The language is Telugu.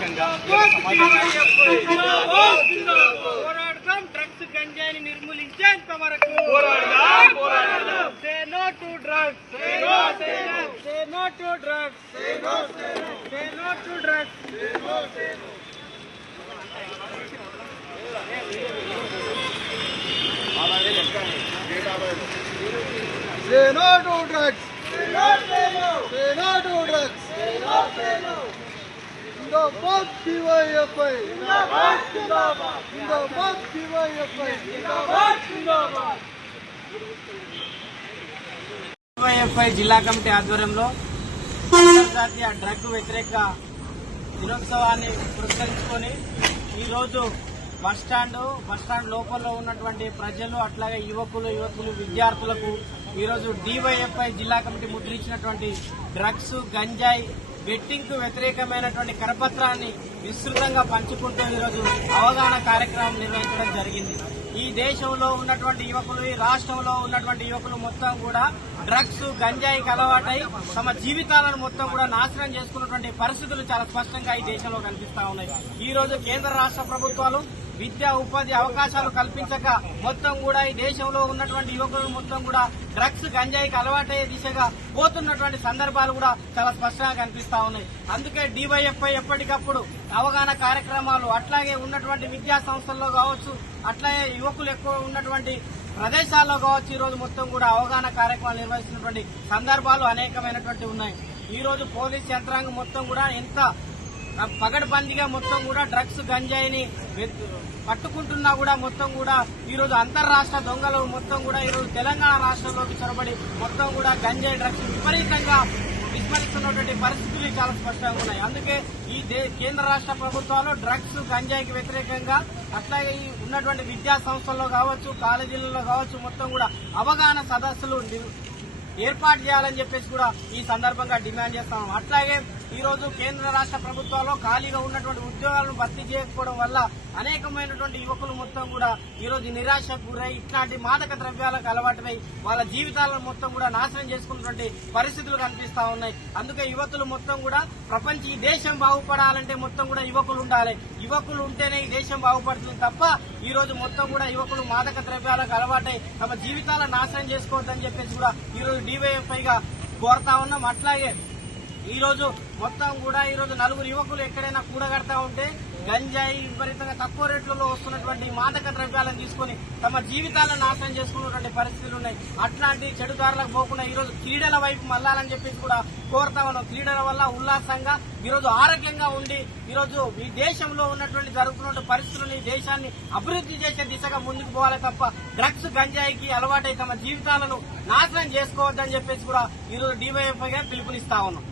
వ్యతిరేకంగా పోరాడదాం, డ్రగ్స్ గంజాయిని నిర్మూలించేంత వరకు పోరాడదాం. Say no to drugs, say no to drugs, say no to drugs. Say no to drugs. Say no to drugs. Zindabad DYFI. Zindabad DYFI. DYFI జిల్లా కమిటీ ఆధ్వర్యంలో అంతర్జాతీయ డ్రగ్ వ్యతిరేక దినోత్సవాన్ని పురస్కరించుకొని ఈరోజు బస్టాండ్ లోపల ఉన్నటువంటి ప్రజలు అట్లాగే యువకులు విద్యార్థులకు ఈరోజు DYFI జిల్లా కమిటీ ముద్రించినటువంటి డ్రగ్స్ గంజాయి బెట్టింగ్ కు వ్యతిరేకమైనటువంటి కరపత్రాన్ని విస్తృతంగా పంచుకుంటూ ఈరోజు అవగాహన కార్యక్రమం నిర్వహించడం జరిగింది. ఈ దేశంలో ఉన్నటువంటి యువకులు, ఈ రాష్ట్రంలో ఉన్నటువంటి యువకులు మొత్తం కూడా డ్రగ్స్ గంజాయికి అలవాటై తమ జీవితాలను మొత్తం కూడా నాశనం చేసుకున్నటువంటి పరిస్థితులు చాలా స్పష్టంగా ఈ దేశంలో కనిపిస్తా ఉన్నాయి. ఈ రోజు కేంద్ర రాష్ట్ర ప్రభుత్వాలు విద్యా ఉపాధి అవకాశాలు కల్పించక మొత్తం కూడా ఈ దేశంలో ఉన్నటువంటి యువకులు మొత్తం కూడా డ్రగ్స్ గంజాయికి అలవాటయ్యే దిశగా పోతున్నటువంటి సందర్భాలు కూడా చాలా స్పష్టంగా కనిపిస్తా ఉన్నాయి. అందుకే DYFI ఎప్పటికప్పుడు అవగాహన కార్యక్రమాలు అట్లాగే ఉన్నటువంటి విద్యా సంస్థల్లో కావచ్చు, అట్లాగే యువకులు ఎక్కువ ఉన్నటువంటి ప్రదేశాల్లో కావచ్చు, ఈ రోజు మొత్తం కూడా అవగాహన కార్యక్రమాలు నిర్వహిస్తున్నటువంటి సందర్భాలు అనేకమైనటువంటి ఉన్నాయి. ఈ రోజు పోలీస్ యంత్రాంగం మొత్తం కూడా ఎంత పగడ్బందీగా మొత్తం కూడా డ్రగ్స్ గంజాయిని పట్టుకుంటున్నా కూడా మొత్తం కూడా ఈ రోజు అంతర్రాష్ట్ర దొంగలు మొత్తం కూడా ఈ రోజు తెలంగాణ రాష్ట్రంలోకి చొరబడి మొత్తం కూడా గంజాయి డ్రగ్స్ విపరీతంగా విస్మరిస్తున్నటువంటి పరిస్థితులు చాలా స్పష్టంగా ఉన్నాయి. అందుకే ఈ కేంద్ర రాష్ట్ర ప్రభుత్వాలు డ్రగ్స్ గంజాయికి వ్యతిరేకంగా అట్లాగే ఈ ఉన్నటువంటి విద్యా సంస్థల్లో కావచ్చు, కాలేజీలలో కావచ్చు మొత్తం కూడా అవగాహన సదస్సులు ఏర్పాటు చేయాలని చెప్పేసి కూడా ఈ సందర్భంగా డిమాండ్ చేస్తాం. అట్లాగే ఈ రోజు కేంద్ర రాష్ట్ర ప్రభుత్వాల్లో ఖాళీగా ఉన్నటువంటి ఉద్యోగాలను భర్తీ చేయకపోవడం వల్ల అనేకమైనటువంటి యువకులు మొత్తం కూడా ఈ రోజు నిరాశకు గురై ఇట్లాంటి మాదక ద్రవ్యాలకు అలవాటుపై వాళ్ళ జీవితాలను మొత్తం కూడా నాశనం చేసుకున్నటువంటి పరిస్థితులు కనిపిస్తా ఉన్నాయి. అందుకే యువతులు మొత్తం కూడా ఈ దేశం బాగుపడాలంటే మొత్తం కూడా యువకులు ఉండాలి. యువకులు ఉంటేనే ఈ దేశం బాగుపడుతుంది తప్ప ఈ రోజు మొత్తం కూడా యువకులు మాదక ద్రవ్యాలకు అలవాటై తమ జీవితాలను నాశనం చేసుకోవద్దని చెప్పేసి కూడా ఈ రోజు DYFI గా కోరుతా ఉన్నాం. అట్లాగే ఈ రోజు మొత్తం కూడా ఈ రోజు నలుగురు యువకులు ఎక్కడైనా కూడగడతా ఉంటే గంజాయి విపరీతంగా తక్కువ రేట్లలో వస్తున్నటువంటి మాదక ద్రవ్యాలను తీసుకుని తమ జీవితాలను నాశనం చేసుకున్నటువంటి పరిస్థితులు ఉన్నాయి. అట్లాంటి చెడుదారులకు పోకుండా ఈ రోజు క్రీడల వైపు మళ్లాలని చెప్పేసి కూడా కోరుతా ఉన్నాం. క్రీడల వల్ల ఉల్లాసంగా ఈ రోజు ఆరోగ్యంగా ఉండి ఈ రోజు ఈ దేశంలో ఉన్నటువంటి జరుగుతున్న పరిస్థితులను ఈ దేశాన్ని అభివృద్ధి చేసే దిశగా ముందుకు పోవాలి తప్ప డ్రగ్స్ గంజాయికి అలవాటై తమ జీవితాలను నాశనం చేసుకోవద్దని చెప్పేసి కూడా ఈ రోజు DYFI గా పిలుపునిస్తా ఉన్నాం.